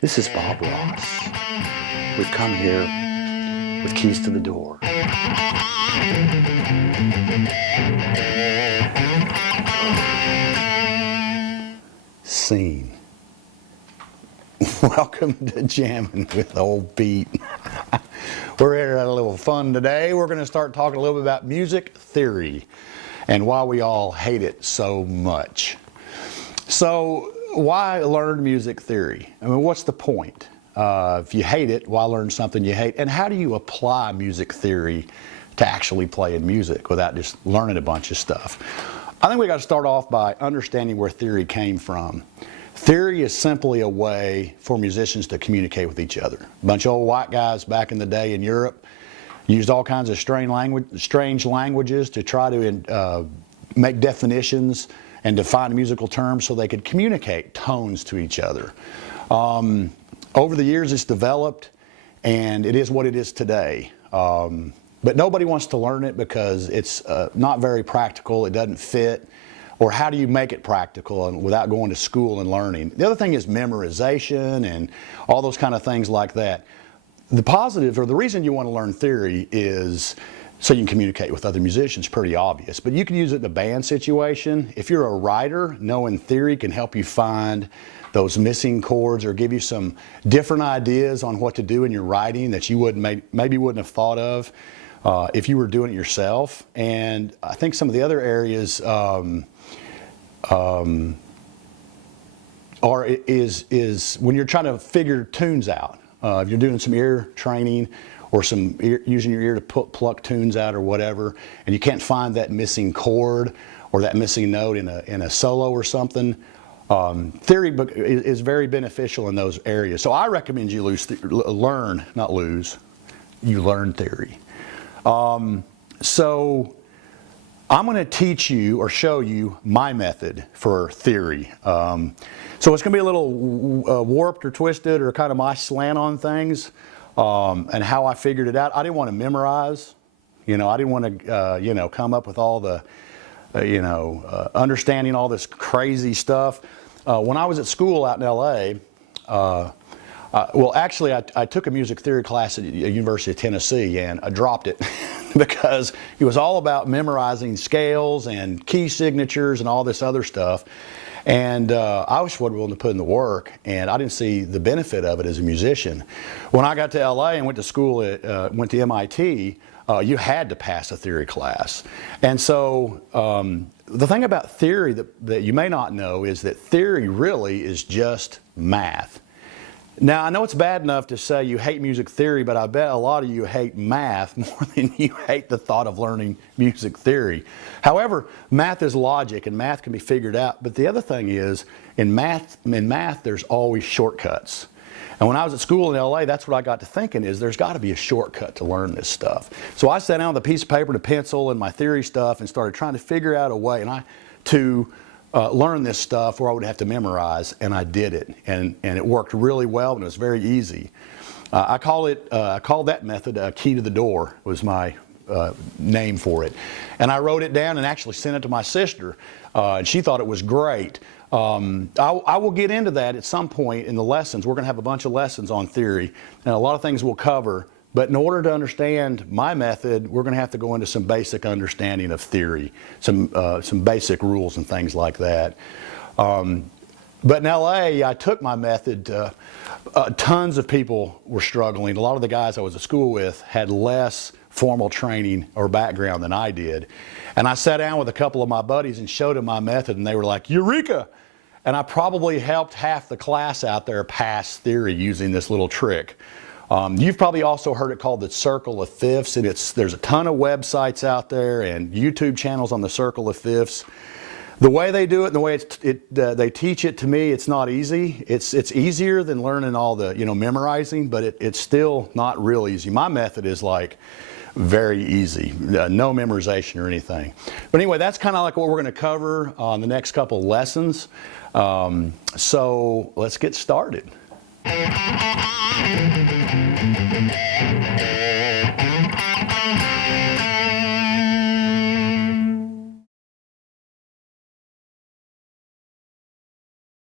This is Bob Ross. We've come here with keys to the door. Scene. Welcome to Jammin with Old Pete. We're here to have a little fun today. We're going to start talking a little bit about music theory and why we all hate it so much. So, why learn music theory? I mean, what's the point? If you hate it, why learn something you hate? And how do you apply music theory to actually playing music without just learning a bunch of stuff? I think we got to start off by understanding where theory came from. Theory is simply a way for musicians to communicate with each other. A bunch of old white guys back in the day in Europe used all kinds of strange languages to try to make definitions and define musical terms so they could communicate tones to each other. Over the years it's developed, and it is what it is today. But nobody wants to learn it because it's not very practical, it doesn't fit. Or how do you make it practical and without going to school and learning? The other thing is memorization and all those kind of things like that. The positive, or the reason you want to learn theory, is so you can communicate with other musicians. Pretty obvious, but you can use it in a band situation. If you're a writer, knowing theory can help you find those missing chords or give you some different ideas on what to do in your writing that you maybe wouldn't have thought of if you were doing it yourself. And I think some of the other areas is when you're trying to figure tunes out. If you're doing some ear training or using your ear to pluck tunes out or whatever, and you can't find that missing chord or that missing note in a solo or something, theory is very beneficial in those areas. So I recommend you learn theory. So I'm going to teach you or show you my method for theory. So it's going to be a little warped or twisted or kind of my slant on things and how I figured it out. I didn't want to memorize. I didn't want to, come up with all the, understanding all this crazy stuff. When I was at school out in L.A., I took a music theory class at the University of Tennessee, and I dropped it because it was all about memorizing scales and key signatures and all this other stuff. And I was willing to put in the work, and I didn't see the benefit of it as a musician. When I got to LA and went to school, went to MIT, you had to pass a theory class. And so the thing about theory that you may not know is that theory really is just math. Now, I know it's bad enough to say you hate music theory, but I bet a lot of you hate math more than you hate the thought of learning music theory. However, math is logic, and math can be figured out. But the other thing is, in math, there's always shortcuts. And when I was at school in LA, that's what I got to thinking is there's got to be a shortcut to learn this stuff. So I sat down with a piece of paper and a pencil and my theory stuff and started trying to figure out a way to learn this stuff where I would have to memorize, and I did it, and it worked really well, and it was very easy. I called that method key to the door was my name for it, and I wrote it down and actually sent it to my sister, and she thought it was great. I will get into that at some point in the lessons. We're going to have a bunch of lessons on theory, and a lot of things we'll cover. But in order to understand my method, we're going to have to go into some basic understanding of theory, some basic rules and things like that. But in LA, I took my method. Tons of people were struggling. A lot of the guys I was at school with had less formal training or background than I did. And I sat down with a couple of my buddies and showed them my method, and they were like, "Eureka!" And I probably helped half the class out there pass theory using this little trick. You've probably also heard it called the circle of fifths, and there's a ton of websites out there and YouTube channels on the circle of fifths. The way they do it and the way they teach it, to me, it's not easy. It's easier than learning all the memorizing, but it's still not real easy. My method is like very easy, no memorization or anything. But anyway, that's kind of like what we're going to cover on the next couple lessons. So let's get started.